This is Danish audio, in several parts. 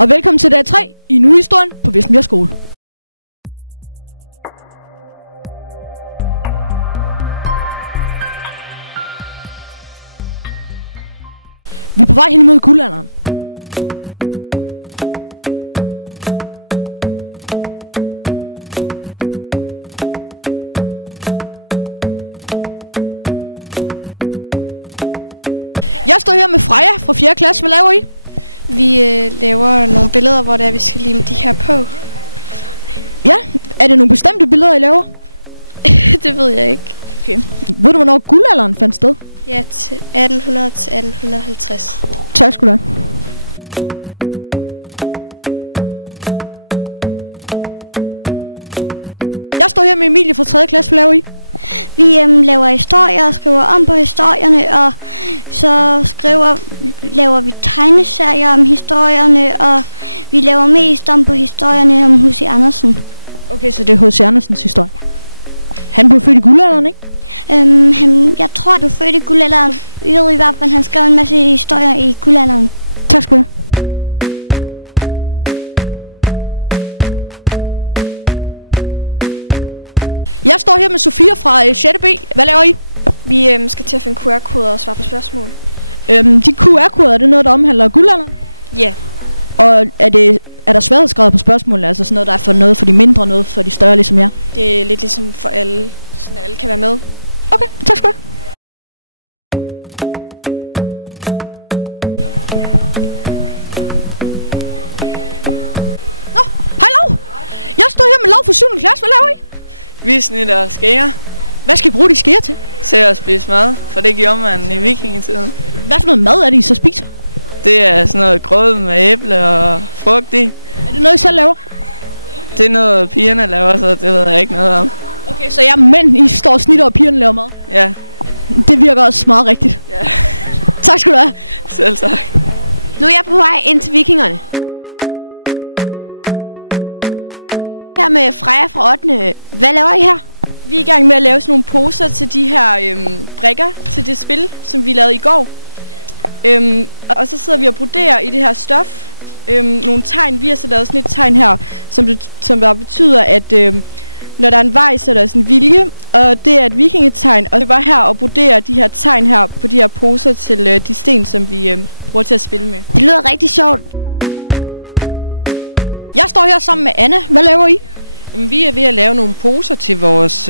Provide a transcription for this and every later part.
Og velkommen til dag 3 i Nu-historien på Vissenbjerg Skole. Vi er på vej hen imod guldalderen. Jeg står her med Freja fra 4. klasse. Hvad laver I? Vi laver nogle billeder, hvor vi skal lime de her på. Ja, er det nogle bestemte billeder, I laver? Det ved jeg ikke. Okay. Ved du, hvornår guldalderen fandt sted? Ja, til 1800 til 1850. Tak skal du have. Jeg står her med Emilie fra 3. klasse. Hvad laver I? Vi laver historier og skriver om på historierne, og så laver vi tegneserier om historierne, og vi laver mest om på historierne om H.C. Andersen. Okay, så det er H.C. Andersens historie. Han blev født i guldalderen, ikke? Jeg tror, du er født i guldalderen. Vi ved i hvert fald, at han skrev en masse historier i guldalderen. Tak skal du have. Jeg står her med Sofia fra 6. B. Hvad laver I? Vi skal til at finde QR-koder og svare på spørgsmål. De QR-koder, er det noget, der omhandler guldalderen? Ja. Og er der sværhedsgrader på spørgsmålene? Altså sådan noget, der er for noget for de mindre, noget for de større, ligesom jer? Det er lidt ligesom for alle, så alle kan være med. Okay, tak skal du have. Nå, hej Lav! Jeg står her med Lav fra 7. klasse. Hvad laver I? Vi snitter skeer Hvad skal I bruge de skeer til? til at spise mad, for det gjorde man i vikingetiden. Hvad for noget mad er det, I så spiser? Det er sådan noget grød med æble og frugt i. Er det noget, I selv laver? Det er noget pigerne laver, så det ved jeg ikke noget om. Okay, så jeg mænd, I står og snitter, og pigerne laver mad? Ja, Det virker også meget rigtigt. ja. Tak skal du have. Selv tak. Nu er jeg på vej ind til vikingerne. Her med Freja fra 8. Hvad laver I her? Vi er i gang med at lave sådan nogle poser til de her brikker til det spil, som vi lavede i går. Og så sidder vi og broderer i det her stof. Nogle tegn. Vi har så lavet sådan et tegn her, som der betyder, at når der er en vej, så er der sådan en vilje. Og det er et vikingetegn. Og det var her at brodere de her tegn her på de her poser til de sten, som vi bruger til at spille med. Det lyder rigtig sjovt. Jeg står her sammen med Anna. Hvad laver I? Jamen, vi er ved at lave nogle poser til vores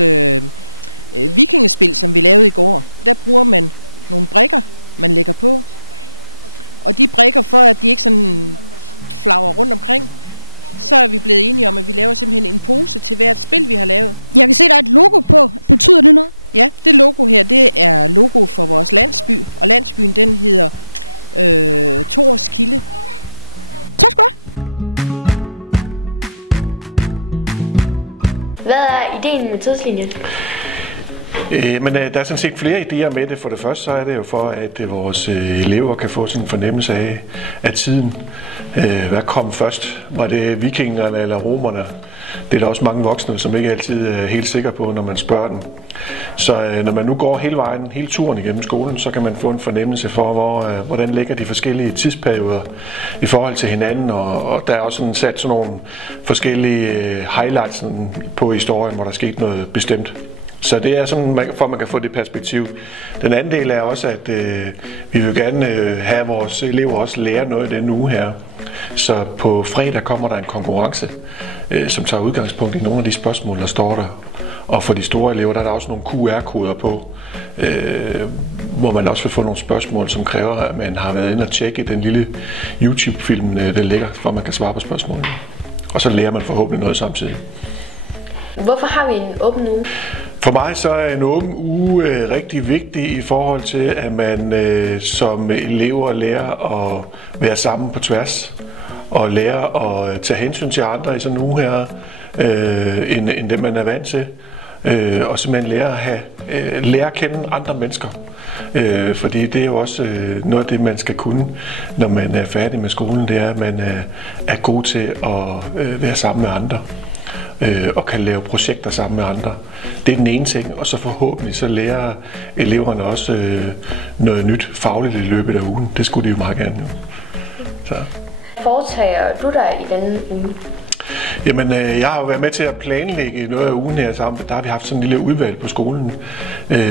vikingespil, som vi lavede i går. Der bruger man nogle brikker, man lægger på. Og de brikker, for at de ikke sådan flagrer rundt omkring, så er vi blevet enige om, at vi laver simpelthen en pose til hvert spil, vi har lavet. Jeg kan se, der er et logo på. Betyder det noget? Ja, det logo her, det er logo for vores landsby. Og landsbyen, den hedder Torskilde. Tak skal du have. Hvad er ideen med tidslinjen? Men der er sådan set flere idéer med det. For det første så er det jo for, at vores elever kan få sådan en fornemmelse af tiden. Hvad kom først? Var det vikingerne eller romerne? Det er der også mange voksne, som ikke altid er helt sikre på, når man spørger dem. Så når man nu går hele vejen, hele turen igennem skolen, så kan man få en fornemmelse for, hvordan ligger de forskellige tidsperioder i forhold til hinanden. Og der er også sådan sat sådan nogle forskellige highlights på historien, hvor der er sket noget bestemt. Så det er sådan, for at man kan få det perspektiv. Den anden del er også, at vi vil gerne have vores elever også lære noget i den uge her. Så på fredag kommer der en konkurrence, som tager udgangspunkt i nogle af de spørgsmål, der står der. Og for de store elever, der er der også nogle QR-koder på, hvor man også vil få nogle spørgsmål, som kræver, at man har været inde og tjekke den lille YouTube-film, der ligger, for man kan svare på spørgsmålene. Og så lærer man forhåbentlig noget samtidig. Hvorfor har vi en åben uge? For mig så er en åben uge rigtig vigtig i forhold til, at man som elever lærer at være sammen på tværs og lærer at tage hensyn til andre i sådan en uge her, end det man er vant til. Og simpelthen lære at kende andre mennesker. Fordi det er jo også noget af det, man skal kunne, når man er færdig med skolen, det er, at man er god til at være sammen med andre. Og kan lave projekter sammen med andre. Det er den ene ting, og så forhåbentlig så lærer eleverne også noget nyt fagligt i løbet af ugen. Det skulle de jo meget gerne. Så. foretager du dig i denne uge? Jamen, jeg har jo været med til at planlægge noget af ugen her sammen. Der har vi haft sådan en lille udvalg på skolen,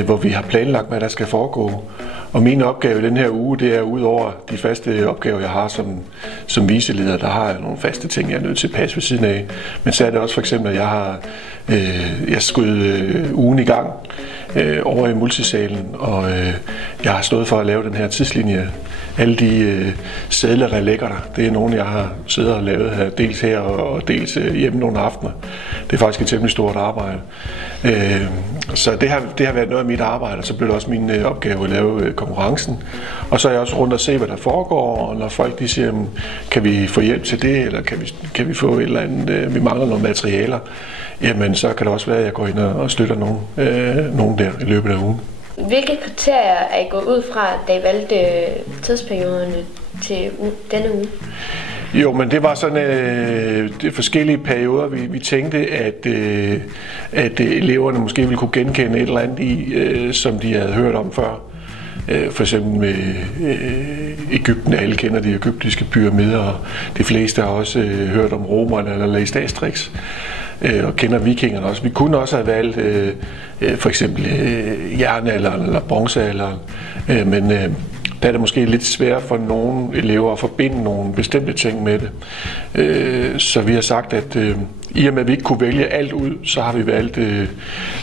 hvor vi har planlagt, hvad der skal foregå. Og min opgave i den her uge, det er udover de faste opgaver, jeg har som viceleder, der har jeg nogle faste ting, jeg er nødt til at passe ved siden af. Men så er det også for eksempel, at jeg skød ugen i gang over i multisalen, og jeg har stået for at lave den her tidslinje. Alle de sedler, der ligger der, det er nogle, jeg har siddet og lavet her, dels her og dels hjemme nogle aftener. Det er faktisk et temmelig stort arbejde. Så det har været noget af mit arbejde, og så blev det også min opgave at lave konkurrencen. Og så er jeg også rundt og se, hvad der foregår, og når folk de siger, kan vi få hjælp til det, eller kan vi få et eller andet, vi mangler nogle materialer, jamen så kan det også være, at jeg går ind og støtter nogen der i løbet af ugen. Hvilke kriterier er I gået ud fra, da I valgte tidsperioderne til denne uge? Jo, men det var sådan forskellige perioder. Vi tænkte, at eleverne måske ville kunne genkende et eller andet i, som de havde hørt om før. For eksempel med Egypten, alle kender de egyptiske pyramider, og de fleste har også hørt om romerne eller læst Asterix, og kender vikingerne også. Vi kunne også have valgt for eksempel jernalderen eller bronzealderen, men der er det måske lidt svært for nogle elever at forbinde nogle bestemte ting med det. Så vi har sagt, at i og med at vi ikke kunne vælge alt ud, så har vi valgt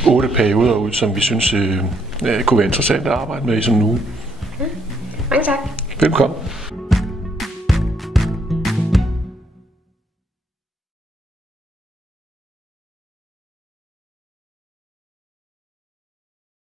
8 perioder ud, som vi synes kunne være interessant at arbejde med i som nu. Mange tak. Velkommen.